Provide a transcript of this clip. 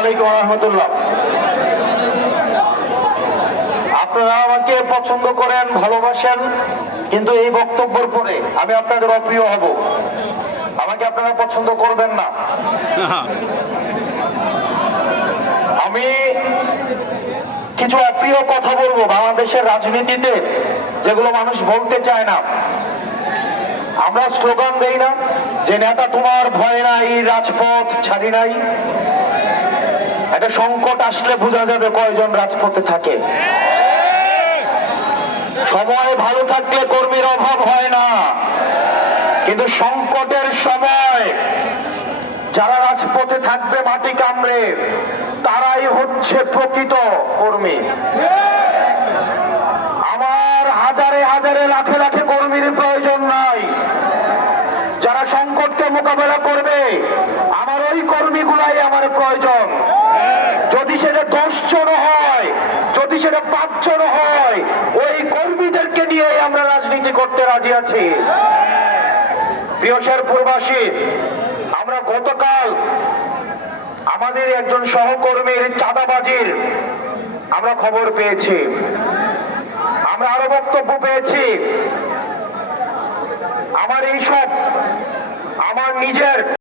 আলাইকুম রহমতুল্লাহ। আপনারা আমাকে পছন্দ করেন, ভালোবাসেন, কিন্তু এই বক্তব্যের পরে আমি আপনাদের অপ্রিয় হব। আমাকে আপনারা পছন্দ করবেন না। আমি কিছু অপ্রিয় কথা বলবো বাংলাদেশের রাজনীতিতে, যেগুলো মানুষ বলতে চায় না। আমরা স্লোগান দেই না যে নেতা তোমার ভয় নাই, রাজপথ ছাড়ি নাই। একটা সংকট আসলে বোঝা যাবে কয়জন রাজপথে থাকে। সময় ভালো থাকলে কর্মীর অভাব হয় না, কিন্তু সংকটের সময় যারা রাজপথে থাকবে মাটি কামড়ে, তারাই হচ্ছে প্রকৃত কর্মী। আমার হাজারে হাজারে লাখে লাখে কর্মীর প্রয়োজন নাই। যারা সংকটকে মোকাবেলা করবে, আমার ওই কর্মীগুলাই আমার প্রয়োজন। যদি সেটা 10 জন হয়, যদি সেটা 5 জন হয়, ওই কর্মীদেরকে নিয়ে আমরা রাজনীতি করতে রাজি আছি। প্রিয় শেরপুরবাসী, আমরা গতকাল আমাদের একজন সহকর্মীর চাঁদাবাজির আমরা খবর পেয়েছি, আমরা আরো বক্তব্য পেয়েছি। আমার এইসব আমার নিজের